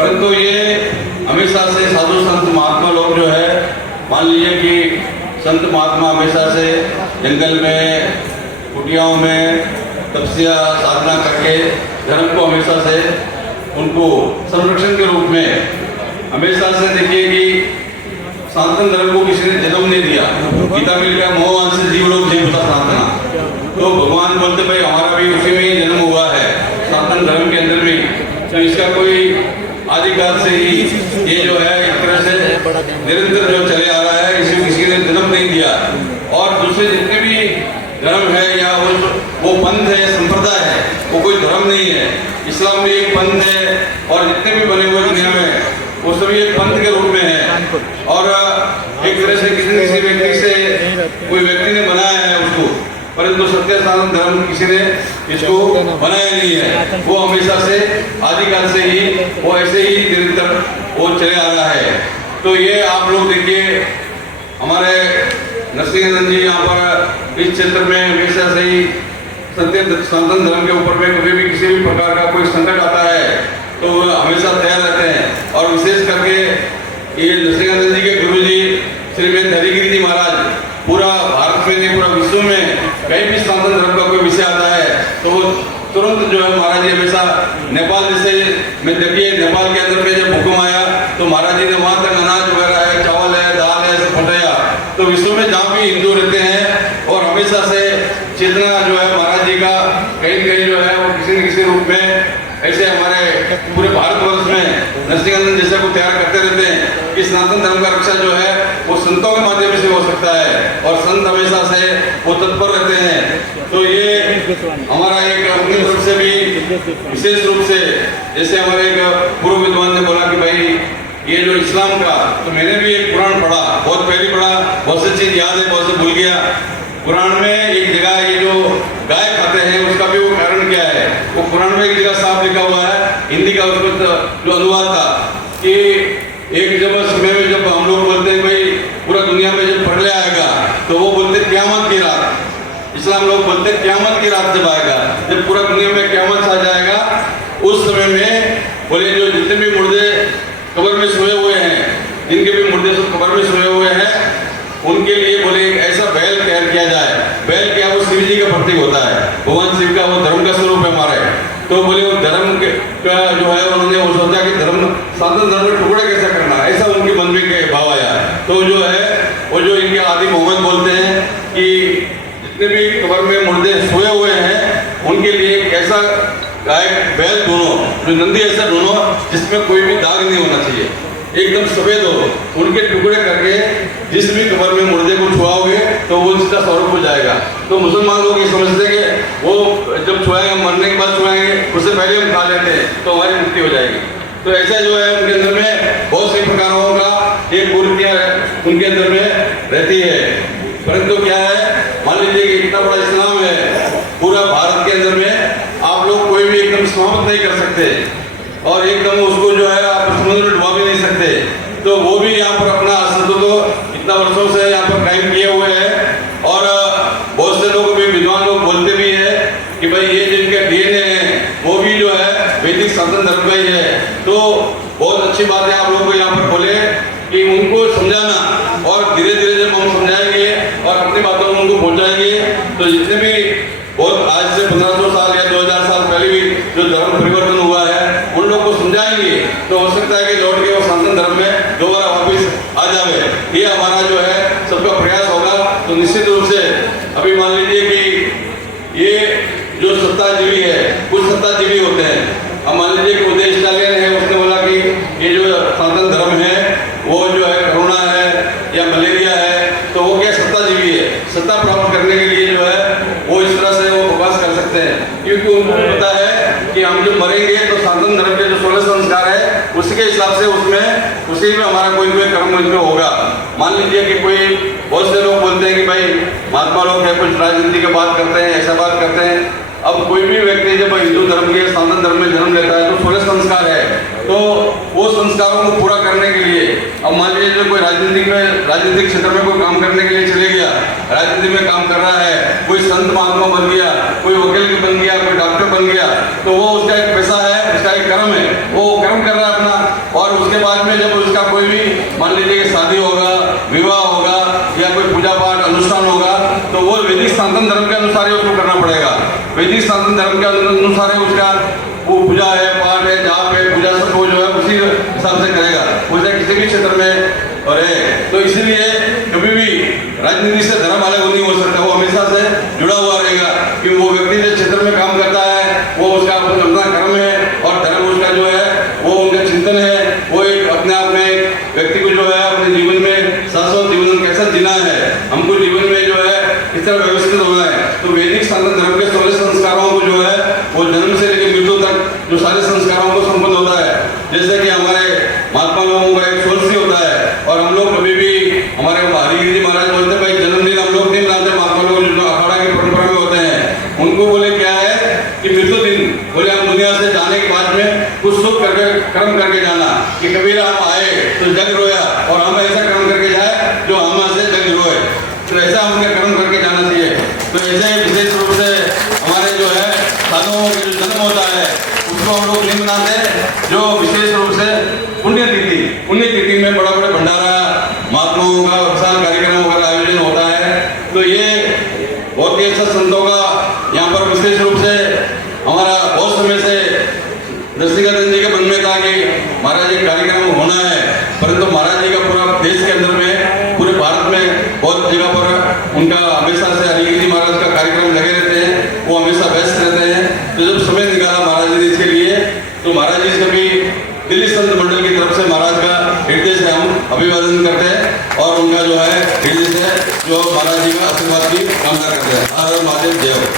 परंतु ये हमेशा से साधु संत महात्मा लोग जो है, मान लीजिए कि संत महात्मा हमेशा से जंगल में, कुटियाओं में तपस्या साधना करके धर्म को हमेशा से उनको संरक्षण के रूप में हमेशा से देखिए कि सनातन धर्म को किसी ने जन्म नहीं दिया। गीता में लिखा मोहवान से जीव लोग जीवता सनातना, तो भगवान बोलते भाई हमारा भी उसी में ही जन्म हुआ है, सनातन धर्म के अंदर भी। तो इसका कोई आदिकाल से ही ये जो है एक तरह से निरंतर जो चले आ रहा है, इसे किसी ने जन्म नहीं दिया। और दूसरे जितने भी धर्म है या वो पंथ है, संप्रदाय है, वो कोई धर्म नहीं है। इस्लाम भी एक पंथ है और जितने भी बने हुए दुनिया में वो सभी एक पंथ के रूप में है। और एक तरह से किसी व्यक्ति से कोई व्यक्ति ने बनाया है उसको, परंतु सत्य सनातन धर्म किसी ने इसको बनाया नहीं है। वो हमेशा से आदिकाल से ही वो ऐसे ही निरंतर वो चले आ रहा है। तो ये आप लोग देखिए, हमारे नरसिंहानंद जी यहाँ पर इस क्षेत्र में हमेशा से ही सत्य सनातन धर्म के ऊपर में कभी भी किसी भी प्रकार का कोई संकट आता है तो वो हमेशा तैयार रहते हैं। और विशेष करके ये नरसिंहानंद जी के गुरु जी श्रीमद हरिगिरी जी महाराज पूरा भारत में नहीं, पूरा विश्व में कहीं भी सनातन धर्म का कोई विषय आता है तो वो तुरंत जो है महाराज जी हमेशा नेपाल जैसे में देखिए, नेपाल के अंदर में जब भूकंप आया तो महाराज जी ने वहाँ तक अनाज वगैरह है, चावल है, दाल है, सब पहुँचाया। तो विश्व में जहाँ भी हिंदू रहते हैं और हमेशा से चेतना जो है महाराज जी का कहीं कहीं जो है वो किसी न किसी रूप में ऐसे हमारे पूरे भारतवर्ष में नरसिंहानंद जैसे को तैयार करते रहते हैं कि सनातन धर्म का रक्षा जो है वो संतों के माध्यम से हो सकता है और संत हमेशा से वो तत्पर रहते हैं। तो ये हमारा एक अपनी तरफ से भी विशेष रूप से, जैसे हमारे एक पूर्व विद्वान ने बोला कि भाई ये जो इस्लाम का, तो मैंने भी एक कुरान पढ़ा, बहुत पहले पढ़ा, बहुत सी चीज याद है, बहुत से भूल गया। कुरान में एक जगह ये जो गाय खाते हैं उसका भी वो कारण क्या है, वो कुरान में एक जगह साफ लिखा हुआ है, हिंदी का उसमें जो अनुवाद था कि एक जब समय में जब हम लोग बोलते हैं भाई पूरा दुनिया में जब पढ़ले आएगा तो वो बोलते क़यामत की रात, इस्लाम लोग बोलते क़यामत की रात जब आएगा, जब पूरा दुनिया में क़यामत आ जाएगा, उस समय में बोले जो जितने भी मुर्दे कब्र में सोए हुए हैं, जिनके भी मुर्दे सब कब्र में सोए हुए हैं, उनके लिए बोले एक ऐसा बैल तैयार किया जाए। बैल क्या, वो शिव जी का प्रतीक होता है, भगवान शिव का वो धर्म का स्वरूप है हमारे। तो बोले वो धर्म का जो है उन्होंने वो सोचा कि धर्म सनातन धर्म में टुकड़ा कैसा करना, ऐसा उनके मन में के भाव आया। तो जो है वो जो इनके आदि मोहम्मद बोलते हैं कि जितने भी कब्र में मुर्दे सोए हुए हैं उनके लिए कैसा गाय बैल दोनों, जो नंदी ऐसा दोनों जिसमें कोई भी दाग नहीं होना चाहिए, एकदम सफेद हो, उनके टुकड़े करके जिस भी कब्र में मुर्दे को छुआओगे तो वो उसका स्वरूप हो जाएगा। तो मुसलमान लोग ये समझते हैं कि वो जब छुआएंगे, मरने के बाद छुआएंगे, उससे पहले हम खा लेते हैं तो हमारी मुक्ति हो जाएगी। तो ऐसा जो है उनके अंदर में बहुत सी प्रकारों का एक मूर्तियाँ उनके अंदर में रहती है। परंतु क्या है, मान लीजिए कि इतना बड़ा इस्लाम है पूरा भारत के अंदर में, आप लोग कोई भी एकदम समाप्त नहीं कर सकते और एकदम उसको जो है आप समुद्र में डुबा भी नहीं सकते। तो वो भी यहाँ पर अपना अस्तित्व तो इतना वर्षों से यहाँ पर कायम किए हुए हैं। और बहुत से लोग भी, विद्वान लोग बोलते भी है कि भाई ये जिनके डीएनए है वो भी जो है वैदिक सनातन धर्म का ही है। तो बहुत अच्छी बात है आप लोग को यहाँ पर बोले कि उनको समझाना, और धीरे धीरे जब हम समझाएंगे और अपनी बातों को उनको पहुँचाएंगे तो जितने भी बहुत आज से 1500 साल या 2000 साल पहले भी जो धर्म परिवर्तन हुआ है उन लोग को समझाएंगे तो हो सकता है कि लौट के वो सनातन धर्म में दोबारा वापिस आ जावे। ये हमारा जो है सबका प्रयास होगा। तो निश्चित रूप से अभी मान लीजिए कि ये जो सत्ताजीवी है, कुछ सत्ताजीवी होते हैं, अब मान लीजिए कि उदय स्टालिन है, उसने बोला कि ये जो सनातन धर्म है वो जो है कोरोना है या मलेरिया है, तो वो क्या सत्ताजीवी है, सत्ता प्राप्त करने के लिए जो है वो इस तरह से वो बकवास कर सकते हैं, क्योंकि उनको पता है कि हम जब मरेंगे तो सनातन धर्म के जो 16 संस्कार है उसके हिसाब से उसमें उसी में हमारा कोई कर्म इसमें होगा। मान लीजिए कि कोई, बहुत से लोग बोलते हैं कि भाई महात्मा लोग हैं, कुछ राजनीति की बात करते हैं, ऐसा बात करते हैं। अब कोई भी व्यक्ति जब हिंदू धर्म के, सनातन धर्म में जन्म लेता है तो 16 संस्कार है, तो वो संस्कारों को पूरा करने के लिए, अब मान लीजिए जो कोई राजनीतिक क्षेत्र में कोई काम करने के लिए चले गया, राजनीति में काम कर रहा है, कोई संत महात्मा बन गया, कोई वकील बन गया, कोई डॉक्टर बन गया, तो वो उसका एक पैसा है, उसका एक कर्म है, वो कर्म कर रहा है अपना, उसके बाद में जब उसका कोई भी मान लीजिए कि शादी होगा, विवाह होगा या कोई पूजा पाठ अनुष्ठान होगा तो वो वैदिक सनातन धर्म के अनुसार ही उसको करना पड़ेगा। वैदिक सनातन धर्म के अनुसार ही उसका वो पूजा है, पाठ है, जाप है, पूजा सब वो जो है उसी हिसाब से करेगा। वैसे किसी भी क्षेत्र में और है तो इसीलिए कभी भी राजनीति से धर्म अलग नहीं हो सकता, वो हमेशा से जुड़ा हुआ रहेगा कि वो व्यक्ति जिस क्षेत्र में काम करता है वो उसका अपना कर्म है और धर्म उसका जो है वो उनका चिंतन है। वो एक अपने आप में व्यक्ति को जो है अपने जीवन में शाश्वत जीवन कैसा जीना है, हमको जीवन में जो है इस तरह व्यवस्थित होना है। तो वैदिक सनातन धर्म के 16 संस्कारों को जो है वो जन्म से लेकर मृत्यु तक जो सारे संस्कारों को संपन्न होता है। जैसे कि हमारे महात्मा लोगों का एक सोच होता है और हम लोग कभी भी हमारे हरिगिरी जी महाराज बोलते हैं भाई जन्मदिन हम लोग नहीं मनाते, महात्मा लोग जो अखाड़ा की परंपरा में होते हैं उनको बोले क्या है कि मृत्यु दिन बोले हम दुनिया से जाने के बाद में कुछ सुख करके कर्म करके जाना कि कबीर हम आए तो जग रोया और हम ऐसा कर्म करके जाए जो हम से जग रोए, तो ऐसा हमने कर्म करके जाना चाहिए। तो ऐसे विशेष रूप से हमारे जो है साधुओं का जो जन्म होता है उसको हम लोग नहीं मनाते। जो विशेष रूप से पुण्यतिथि में बड़ा बड़ा भंडारा महात्माओं का विशाल कार्यक्रमों का आयोजन होता है। तो ये बहुत ही अच्छा संतों का यहाँ पर विशेष रूप से हमारा बहुत समय से दृष्टिगत जी के मन में था कि महाराज जी कार्यक्रम होना है, परंतु महाराज जी का पूरा देश के अंदर में पूरे भारत में बहुत जगह पर उनका हमेशा से हरिगिरी जी महाराज का कार्यक्रम लगे रहते हैं, वो हमेशा व्यस्त रहते हैं। तो जब समय निकाला महाराज जी इसके लिए तो महाराज जी से भी दिल्ली संत मंडल की तरफ से महाराज का हृदय से हम अभिवादन करते हैं और उनका जो है हृदय से जो महाराज जी का आशीर्वाद की कामना करते हैं। हर हर महादेव, जय हो।